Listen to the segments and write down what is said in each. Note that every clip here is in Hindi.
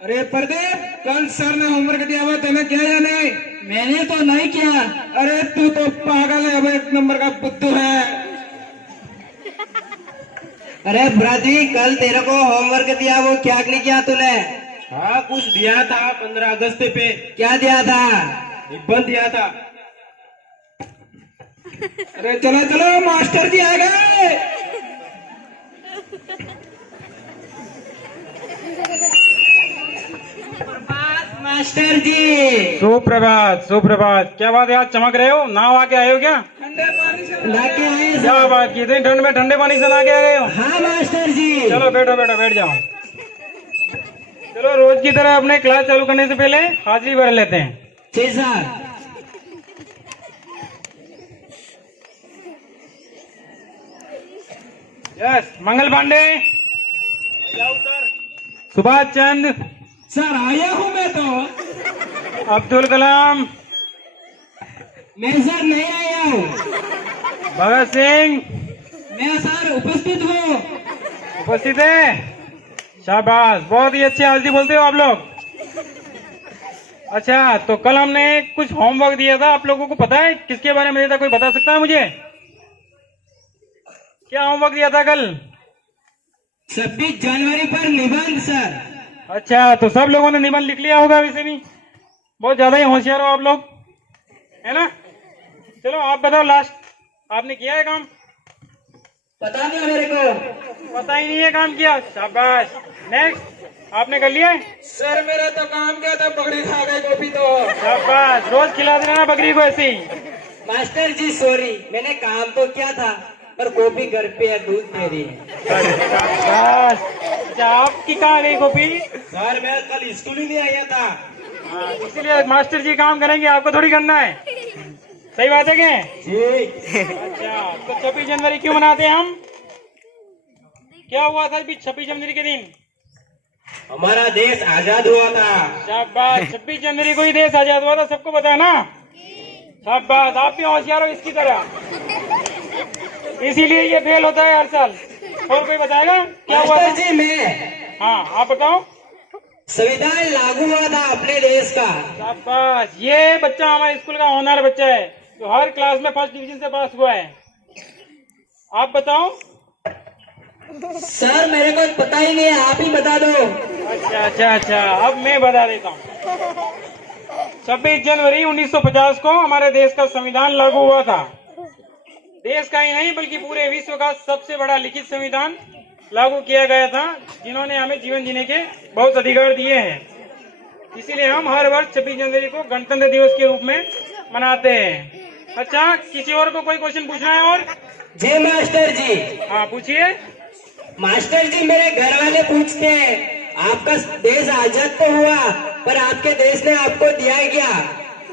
अरे प्रदीप, कल सर ने होमवर्क दिया हुआ, तूने किया या नहीं? मैंने तो नहीं किया। अरे तू तो पागल है, अब एक नंबर का बुद्धू है। अरे ब्राजी, कल तेरे को होमवर्क दिया, वो क्या नहीं किया तूने? हाँ, कुछ दिया था 15 अगस्त पे। क्या दिया था? रिबन दिया था। अरे चलो चलो, मास्टर जी आ गए। मास्टर जी, सुप्रभात सुप्रभात। क्या बात है, आज चमक रहे हो? नाव आके आए हो क्या? ठंडे पानी से लाके आए क्या सर। बात की, इतनी ठंड में ठंडे पानी से नहा के आ गए हो? हाँ मास्टर जी। चलो बैठो बैठो, बैठ जाओ। चलो, रोज की तरह अपने क्लास चालू करने से पहले हाजिरी भर लेते हैं। जी sir. Yes, Mangal Pandey, Subhash Chand, sir आया हूँ मैं तो। अब्दुल कलाम, मैं सर नहीं आया हूँ। भगत सिंह मैं सर उपस्थित हूँ। उपस्थित है। शाबाश, बहुत ही अच्छे हाजिरी बोलते हो आप लोग। अच्छा, तो कल हमने कुछ होमवर्क दिया था, आप लोगों को पता है किसके बारे में दिया था? कोई बता सकता है मुझे? क्या होमवर्क दिया था कल? 26 जनवरी पर निबंध सर। अच्छा, तो सब लोगों ने निबंध लिख लिया होगा। वैसे भी बहुत ज्यादा ही होशियार हो आप लोग, है ना? चलो आप बताओ, लास्ट आपने किया है काम? पता नहीं मेरे को। पता ही नहीं है काम किया। शाबाश। नेक्स्ट, आपने कर लिया है? सर मेरा तो काम क्या था, बकरी खा गई गोभी तो। शाबाश, रोज खिला देना ना बकरी को ऐसे ही। मास्टर जी सॉरी, मैंने काम तो किया था पर गोभी घर पे है, दूध दे रही है। शाबाश। अच्छा, आपकी कहाँ गई कॉपी? सर मैं कल स्कूल ही नहीं आया था। हाँ, इसीलिए मास्टर जी काम करेंगे, आपको थोड़ी करना है। सही बात है क्या? जी। अच्छा, तो 26 जनवरी क्यों मनाते हैं हम? क्या हुआ था 26 जनवरी के दिन? हमारा देश आजाद हुआ था। शाबाश, 26 जनवरी को ही देश आजाद हुआ था, सबको पता है ना? शाबाश, आप भी होशियार हो इसकी तरह, इसीलिए ये फेल होता है हर साल। और कोई बताएगा क्या हुआ था? मास्टर जी मैं, हाँ, आप बताओ। संविधान लागू हुआ था अपने देश का। शाबाश, ये बच्चा हमारे स्कूल का होनहार बच्चा है, जो हर क्लास में फर्स्ट डिवीजन से पास हुआ है। आप बताओ। सर मेरे को पता ही नहीं है, आप ही बता दो। अच्छा अच्छा अच्छा, अब मैं बता देता हूँ। 26 जनवरी 1950 को हमारे देश का संविधान लागू हुआ था। देश का ही नहीं बल्कि पूरे विश्व का सबसे बड़ा लिखित संविधान लागू किया गया था, जिन्होंने हमें जीवन जीने के बहुत अधिकार दिए हैं। इसीलिए हम हर वर्ष 26 जनवरी को गणतंत्र दिवस के रूप में मनाते हैं। अच्छा, किसी और को कोई क्वेश्चन पूछना है? और जी मास्टर जी। हाँ, पूछिए। मास्टर जी मेरे घर वाले पूछते हैं, आपका देश आजाद तो हुआ पर आपके देश ने आपको दिया है क्या?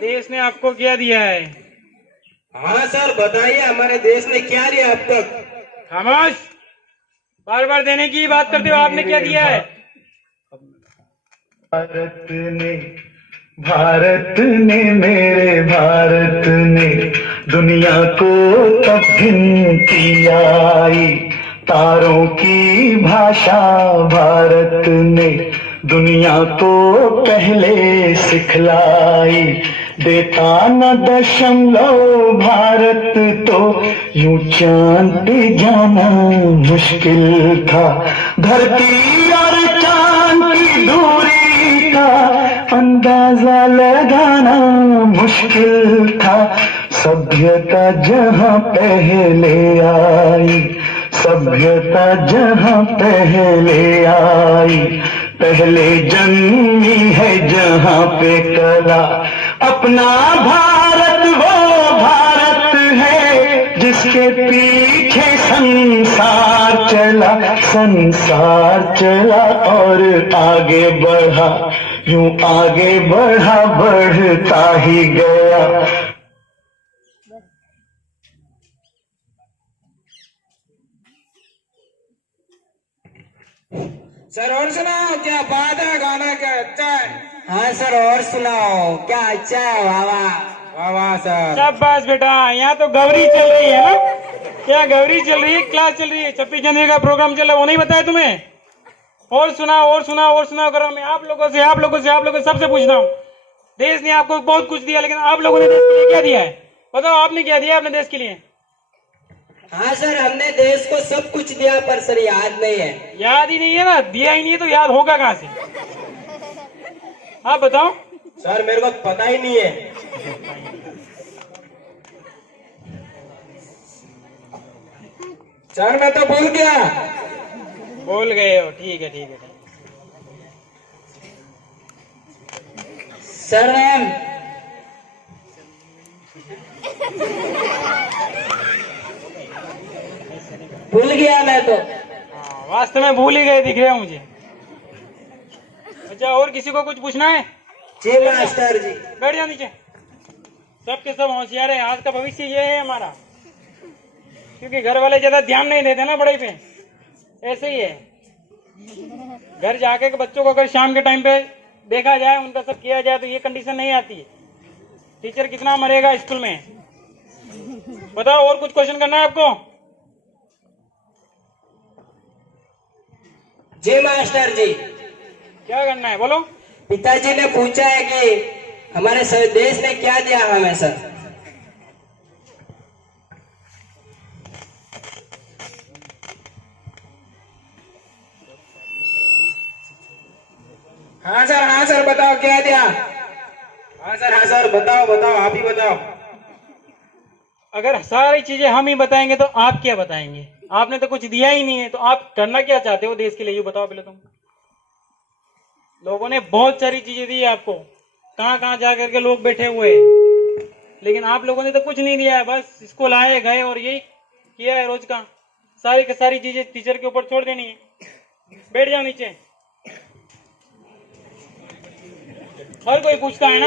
देश ने आपको क्या दिया है? हाँ सर बताइए, हमारे देश ने क्या दिया अब तक? खामोश, बार बार देने की बात करते हो। आपने क्या दिया है? मेरे भारत ने दुनिया को तब गिनती आई, तारों की भाषा भारत ने दुनिया को पहले सिखलाई, देता न दशमलव भारत तो यूं चांद पे जाना मुश्किल था, धरती और चांद की दूरी का अंदाजा लगाना मुश्किल था, सभ्यता जहां पहले आई, सभ्यता जहां पहले आई, पहले जन्मी है जहां पे कला, अपना भारत वो भारत है जिसके पीछे संसार चला, संसार चला और आगे बढ़ा, यूं आगे बढ़ा बढ़ता ही गया। सर और सुनाओ, क्या बात है, गाना क्या अच्छा है? हाँ सर और सुनाओ, क्या अच्छा है? वाह वाह। वाह वाह सर। शाबाश बेटा, यहाँ तो गौरी चल रही है ना? क्या गौरी चल रही है, क्लास चल रही है, 26 जनवरी का प्रोग्राम चल रहा है, वो नहीं बताया तुम्हें? और सुनाओ करो। मैं आप लोगों से सबसे पूछ रहा हूँ। देश ने आपको बहुत कुछ दिया, लेकिन आप लोगों ने देश के लिए क्या दिया है? बताओ, आपने क्या दिया अपने देश के लिए? हाँ सर, हमने देश को सब कुछ दिया, पर सर याद नहीं है। याद ही नहीं है ना, दिया ही नहीं है तो याद होगा कहाँ से? आप बताओ। सर मेरे को पता ही नहीं है। सर मैं तो भूल गया। बोल गए हो, ठीक है। सर मैम, भूल गया मैं तो। वास्तव में भूल ही गए दिख रहे हो मुझे। अच्छा, और किसी को कुछ पूछना है? जी मास्टर जी। बैठ जाओ नीचे। सबके सब होशियार है, आज का भविष्य ये है हमारा। क्योंकि घर वाले ज्यादा ध्यान नहीं देते ना पढ़ाई पे, ऐसे ही है। घर जाके के बच्चों को अगर शाम के टाइम पे देखा जाए, उनका सब किया जाए, तो ये कंडीशन नहीं आती है। टीचर कितना मरेगा स्कूल में। बताओ, और कुछ क्वेश्चन करना है आपको? जी मास्टर जी। क्या करना है, बोलो। पिताजी ने पूछा है कि हमारे देश ने क्या दिया हमें सर। हाँ सर बताओ क्या दिया। हाँ सर बताओ, आप ही बताओ। अगर सारी चीजें हम ही बताएंगे तो आप क्या बताएंगे? आपने तो कुछ दिया ही नहीं है, तो आप करना क्या चाहते हो देश के लिए, ये बताओ पहले तुम। लोगों ने बहुत सारी चीजें दी है आपको, कहाँ जा करके लोग बैठे हुए हैं, लेकिन आप लोगों ने तो कुछ नहीं दिया है। बस स्कूल आए गए और यही किया है रोज का। सारी की सारी चीजें टीचर के ऊपर छोड़ देनी है। बैठ जाओ नीचे। हर कोई पूछता है ना,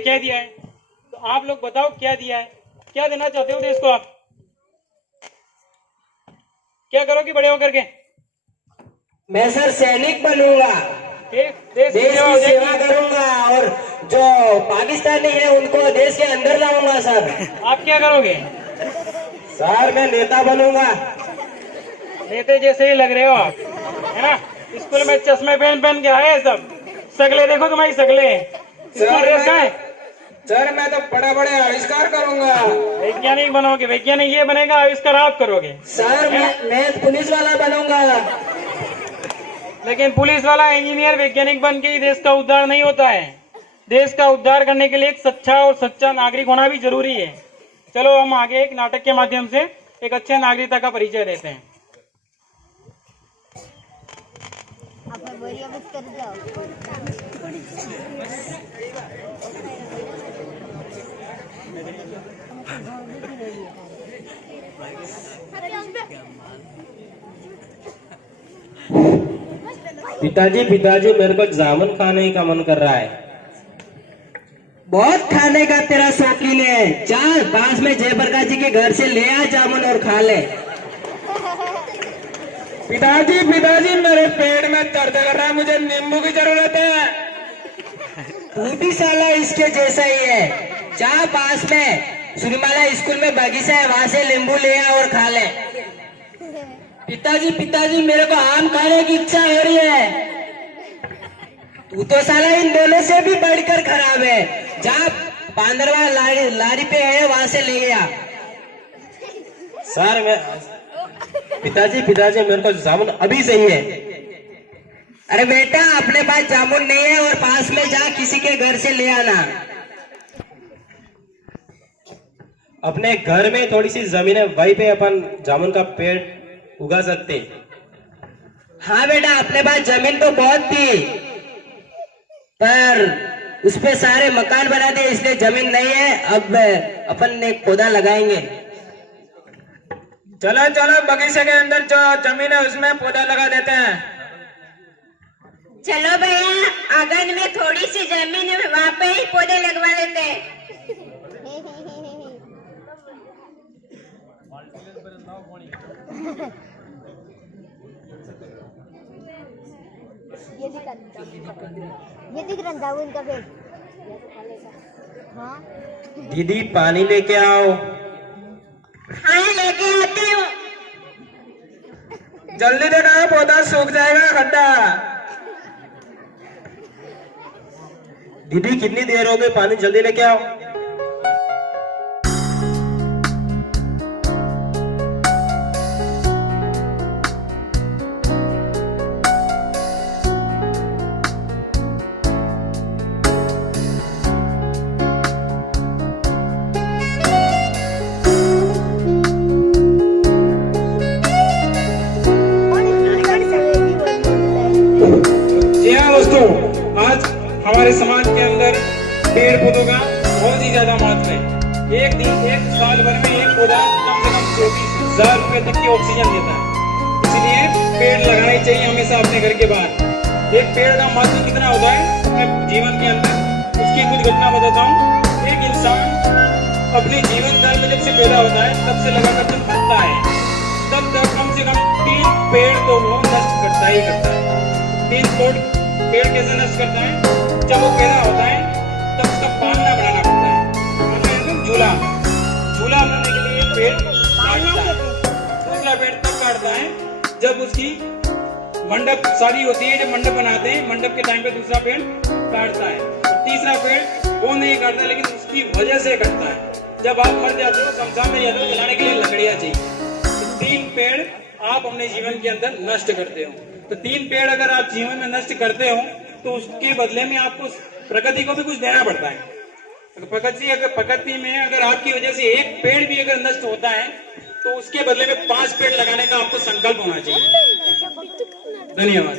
क्या दिया है, तो आप लोग बताओ क्या दिया है, क्या देना चाहते हो देश को? आप क्या करोगे बड़े होकर के? मैं सर सैनिक बनूंगा, देश की सेवा करूंगा, और जो पाकिस्तानी है उनको देश के अंदर लाऊंगा सर। आप क्या करोगे? सर मैं नेता बनूंगा। नेता जैसे ही लग रहे हो आप, है ना? स्कूल में चश्मे पहन के आए सब। शकलें देखो तुम्हारी, शकलें। स्कूल ड्रेस का है। सर मैं तो बड़े आविष्कार करूंगा। वैज्ञानिक बनोगे, वैज्ञानिक ये बनेगा, आविष्कार आप करोगे। सर मैं पुलिस वाला बनूंगा। लेकिन पुलिस वाला, इंजीनियर, वैज्ञानिक बन के ही देश का उद्धार नहीं होता है। देश का उद्धार करने के लिए एक सच्चा नागरिक होना भी जरूरी है। चलो हम आगे एक नाटक के माध्यम से एक अच्छे नागरिकता का परिचय देते हैं। पिताजी मेरे को जामुन खाने का मन कर रहा है। बहुत खाने का तेरा शौकीन है, चल पास में जयप्रकाश जी के घर से ले आ जामुन और खा ले। पिताजी मेरे पेट में दर्द कर रहा है, मुझे नींबू की जरूरत है। तू भी साला इसके जैसा ही है, जा पास में सुरमाला स्कूल में बगीचा है, वहां से नींबू ले आ और खा ले। पिताजी मेरे को आम खाने की इच्छा हो रही है। तू तो साला इन दोनों से भी बढ़कर खराब है, जा 15वां लारी पे है, वहां से ले गया। सर मैं पिताजी मेरे को जामुन अभी चाहिए। अरे बेटा अपने पास जामुन नहीं है, और पास में जा किसी के घर से ले आना। अपने घर में थोड़ी सी जमीन है, वहीं पे अपन जामुन का पेड़ उगा सकते। हाँ बेटा, अपने पास जमीन तो बहुत थी, पर उस पे सारे मकान बना दिए, इसलिए जमीन नहीं है। अब अपन एक पौधा लगाएंगे। चलो बगीचे के अंदर जो जमीन है उसमें पौधा लगा देते हैं। चलो भैया, आंगन में थोड़ी सी जमीन है, वहाँ पे ही पौधे लगवा लेते हैं। ये दिख रहा है उनका पेड़। हाँ दीदी पानी लेके आओ। हाँ लेके आती हूँ। जल्दी देखा, पौधा सूख जाएगा खड्डा। दीदी कितनी देर हो गई, पानी जल्दी लेके आओ। जी हाँ दोस्तों, आज हमारे समाज के अंदर पेड़ पौधों का बहुत ही ज्यादा महत्व है। एक साल भर में एक पौधा कम से कम 34,000 रुपए तक की ऑक्सीजन देता है। इसलिए पेड़ लगाने चाहिए हमेशा अपने घर के बाहर। एक पेड़ का महत्व कितना होता है मैं जीवन के अंदर उसकी कुछ घटना बताता हूँ। एक इंसान अपने जीवन काल में जब से पैदा होता है तब से लगाकर जब मरता है तब तक कम से कम 3 पेड़ तो वो नष्ट करता ही करता है। 3 पेड़ कैसे नष्ट करता है? जब वो पैदा होता है तब उसका पालना बनाना पड़ता है। मतलब झूला बनाने के लिए पेड़ काटता है। दूसरा पेड़ तब काटता है जब उसकी मंडप शादी होती है, जब मंडप बनाते हैं मंडप के टाइम पे दूसरा पेड़ काटता है। और तीसरा पेड़ वो नहीं काटता लेकिन उसकी वजह से कटता है। जब आप मर जाते हो, शमशान में जाते हो, जलाने के लिए लकड़ियां चाहिए। 3 पेड़ आप अपने जीवन के अंदर नष्ट करते हो। तो 3 पेड़ अगर आप जीवन में नष्ट करते हो तो उसके बदले में आपको प्रकृति को भी कुछ देना पड़ता है। प्रकृति में अगर आपकी वजह से 1 पेड़ भी अगर नष्ट होता है तो उसके बदले में 5 पेड़ लगाने का आपको संकल्प होना चाहिए। धन्यवाद।